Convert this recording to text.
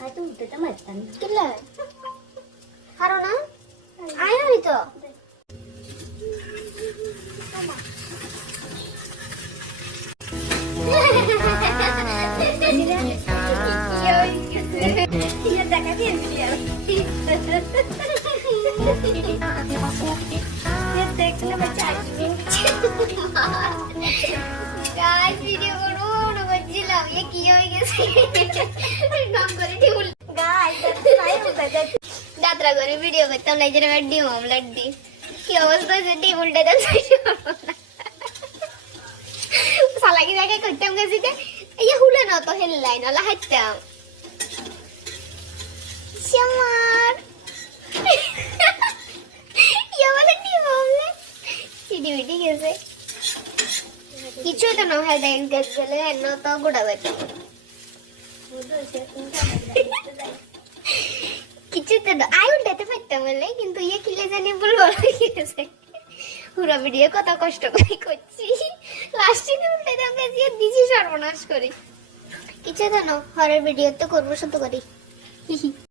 আয় তো উঠতে মারতাম কিলা হারো না আয় হই তো দেখা দিয়ে দেখলে গাইস ভিডিও করব না বলছিলাম এ কি হয়ে গেছে নাম করে টিউল গাইস যাত্রা করে ভিডিও করতাম না যেন ডিম অমলেট দি কি অবস্থা যে ডিম উল্টে যাচ্ছে সালা কি জায়গায় করতাম গেছি যে এই হুলে না তো হেললাই না লাহাইতাম শ্যামার ইয়া বলে ডিম অমলেট সিডি বিডি গেছে কিছু তো না হয় দেখ গেলে এন্ন তো গোটা বেটা কিছু তো না আই উল্টাতে পারতাম বলে কিন্তু ইয়ে কিলে জানি বলবো গেছে পুরো ভিডিও কত কষ্ট করে করছি লাস্টে উল্টাতে আমরা দিয়ে দিছি সর্বনাশ করি কিছু তো না হরের ভিডিও তো করবো শুধু করি